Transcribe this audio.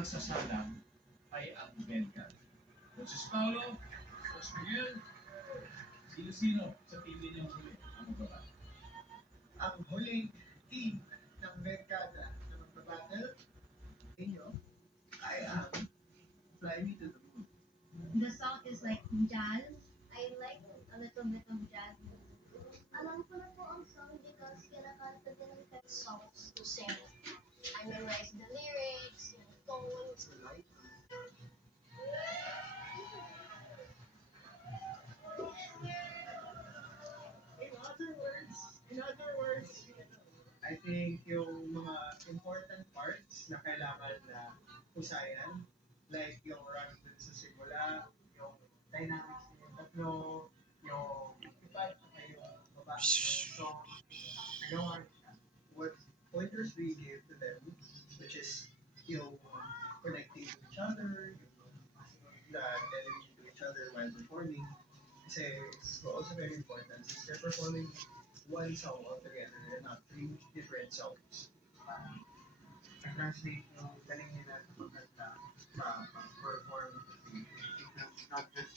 nasasalang ay ang Bengal. Joses Paulo, Jose Miguel, sino-sino sa team ninyong huli ang magbabat? Ang huling team ng Mercada na magbabattle, inyo, ay ang Fly Me to the Moon. The song is like jazz. I like a little bit of jazz music. Alam ko na po ang song because kinakanta din ng songs to sing. I memorize the lyrics, yung tones. In other words, I think yung mga important parts na kailangan na husayan, like yung run dun sa simula, yung dynamics ng tatlo, yung ipat, yung baba, so, nagawa siya. What pointers we gave to them, which is yung connecting to each other, yung the dedication to each other while performing, kasi it's also very important since they're performing one song altogether and not three different songs. Translate yung galing nila sa pagkanta sa pag-perform. It's not just